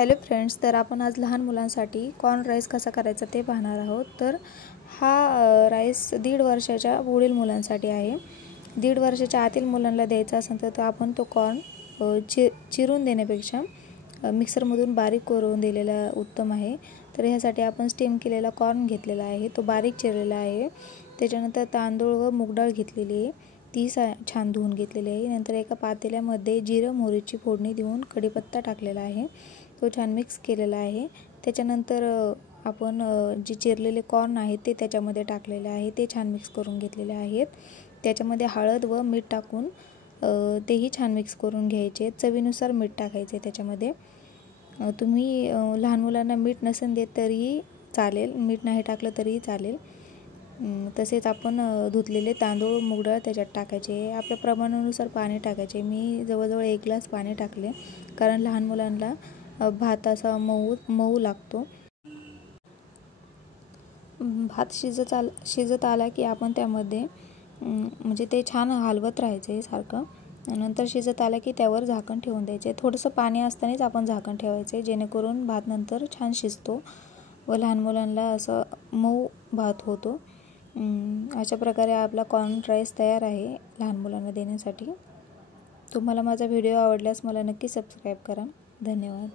Hello friends, तर आपण आज लहान मुलांसाठी कॉर्न राईस कसा करायचा ते पाहणार आहोत। तर हा राईस 1.5 वर्षाच्या पुढील मुलांसाठी आहे। 1.5 वर्षाच्या आतील मुलांना द्यायचा असेल तर आपण तो कॉर्न चिरून देण्यापेक्षा मिक्सरमधून बारीक करून दिलेला उत्तम आहे। तर ह्यासाठी आपण स्टीम केलेला कॉर्न घेतलेला आहे, तो बारीक चिरलेला आहे। त्याच्यानंतर तांदूळ व मूग डाळ घेतलेली आहे, ती छान धुवून घेतलेली आहे। नंतर एका पातेल्यामध्ये जिरं मोहरीची फोडणी देऊन कढीपत्ता टाकलेला आहे, तो छान मिक्स केलेला आहे। त्याच्यानंतर आपण जे चिरलेले कॉर्न आहेत ते त्याच्यामध्ये टाकलेले आहे, ते छान मिक्स करून घेतलेले आहेत। त्याच्यामध्ये हळद व मीठ टाकून तेही छान मिक्स करून घ्यायचे। चवीनुसार मीठ टाकायचे त्याच्यामध्ये। तुम्ही लहान मुलांना मीठ नसेल देत तरीही चालेल, मीठ नाही टाकलं तरीही चालेल। तसेच आपण धुतलेले तांदूळ मूग डाळ त्याच्यात टाकायचे, आपल्या प्रमाणानुसार पाणी टाकायचे। मी जवळजवळ 1 ग्लास पाणी टाकले, कारण लहान मुलांना भात असा मऊ लागतो। भात शिजत आला की आपण त्यामध्ये म्हणजे ते छान हलवत राहायचे सारखं। नंतर शिजत आला की त्यावर झाकण ठेवून द्यायचे। थोडंसं पाणी असतानाच आपण झाकण ठेवायचे, जेणेकरून भात नंतर छान शिजतो व लहान मुलांना असं मऊ भात होतो। अशा प्रकारे आपला कॉर्न राईस तयार आहे लहान मुलांना देण्यासाठी। तुम्हाला माझा व्हिडिओ आवडल्यास मला नक्की सबस्क्राईब करा। धन्यवाद।